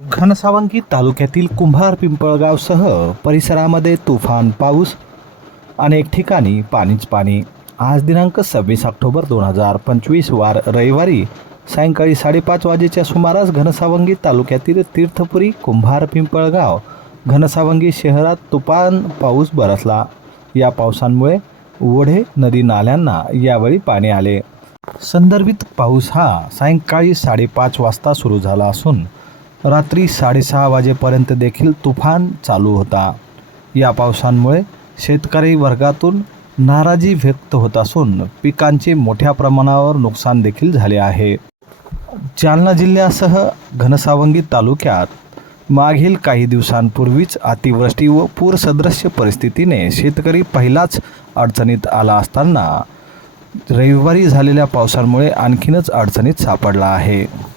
घनसावंगी तालुक्यातील कुंभार पिंपळगावसह परिसरामध्ये तुफान पाऊस अनेक ठिकाणी पाणीच पाणी. आज दिनांक सव्वीस ऑक्टोबर दोन हजार पंचवीस वार रविवारी सायंकाळी साडेपाच वाजेच्या सुमारास घनसावंगी तालुक्यातील तीर्थपुरी कुंभार पिंपळगाव घनसावंगी शहरात तुफान पाऊस बरसला. या पावसांमुळे ओढे नदी नाल्यांना यावेळी पाणी आले. संदर्भित पाऊस हा सायंकाळी साडेपाच वाजता सुरू झाला असून रात्री साडेसहा वाजेपर्यंत देखील तुफान चालू होता. या पावसांमुळे शेतकरी वर्गातून नाराजी व्यक्त होत असून पिकांचे मोठ्या प्रमाणावर नुकसान देखील झाले आहे. जालना जिल्ह्यासह घनसावंगी तालुक्यात मागील काही दिवसांपूर्वीच अतिवृष्टी व पूरसदृश्य परिस्थितीने शेतकरी पहिलाच अडचणीत आला असताना रविवारी झालेल्या पावसामुळे आणखीनच अडचणीत सापडला आहे.